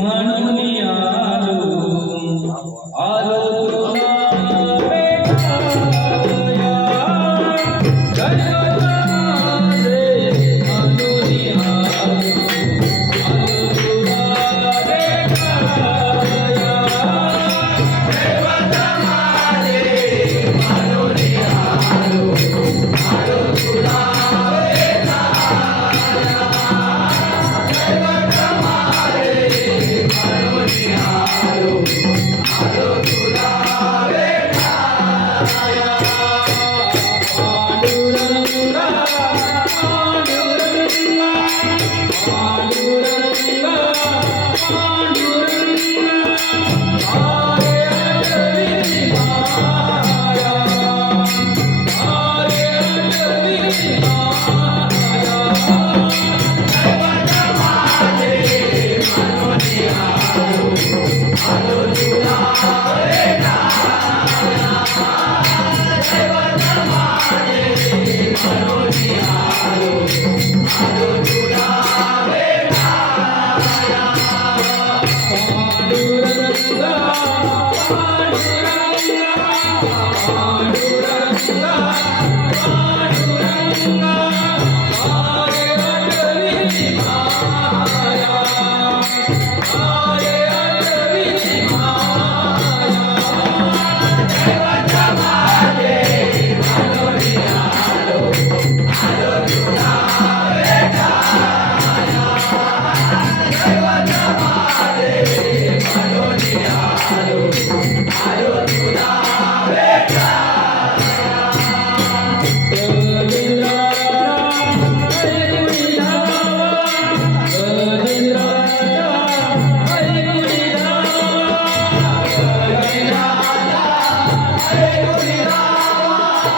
મનુની આલો આલો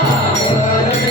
Hallelujah.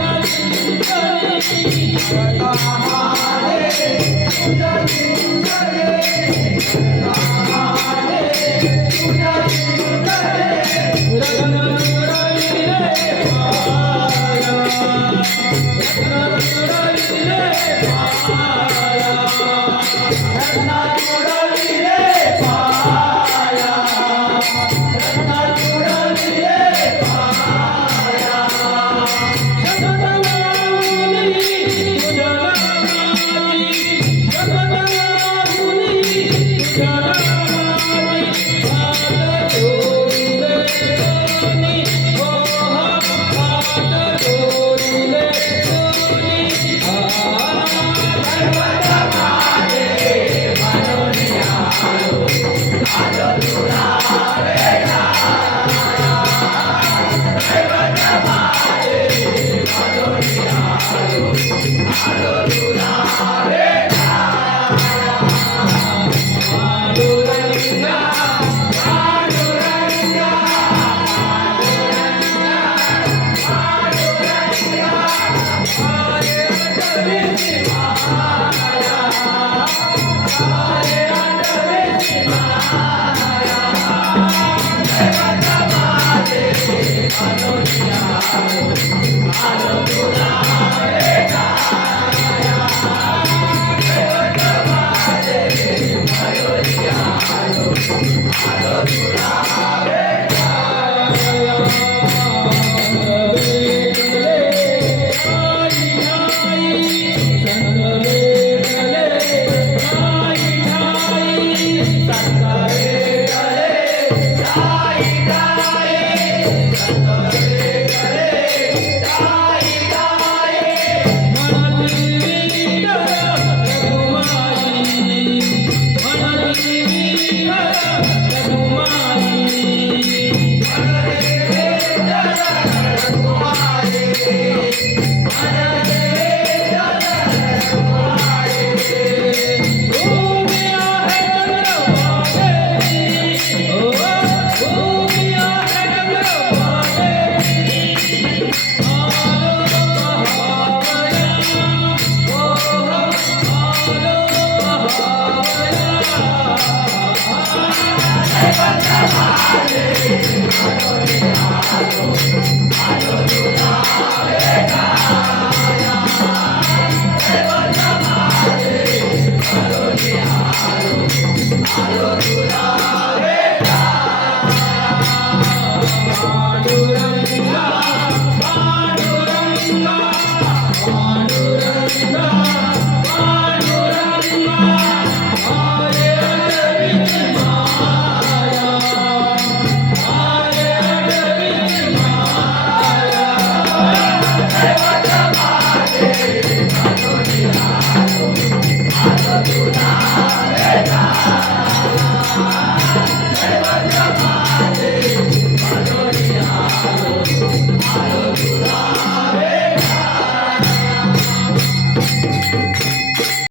You. Glória.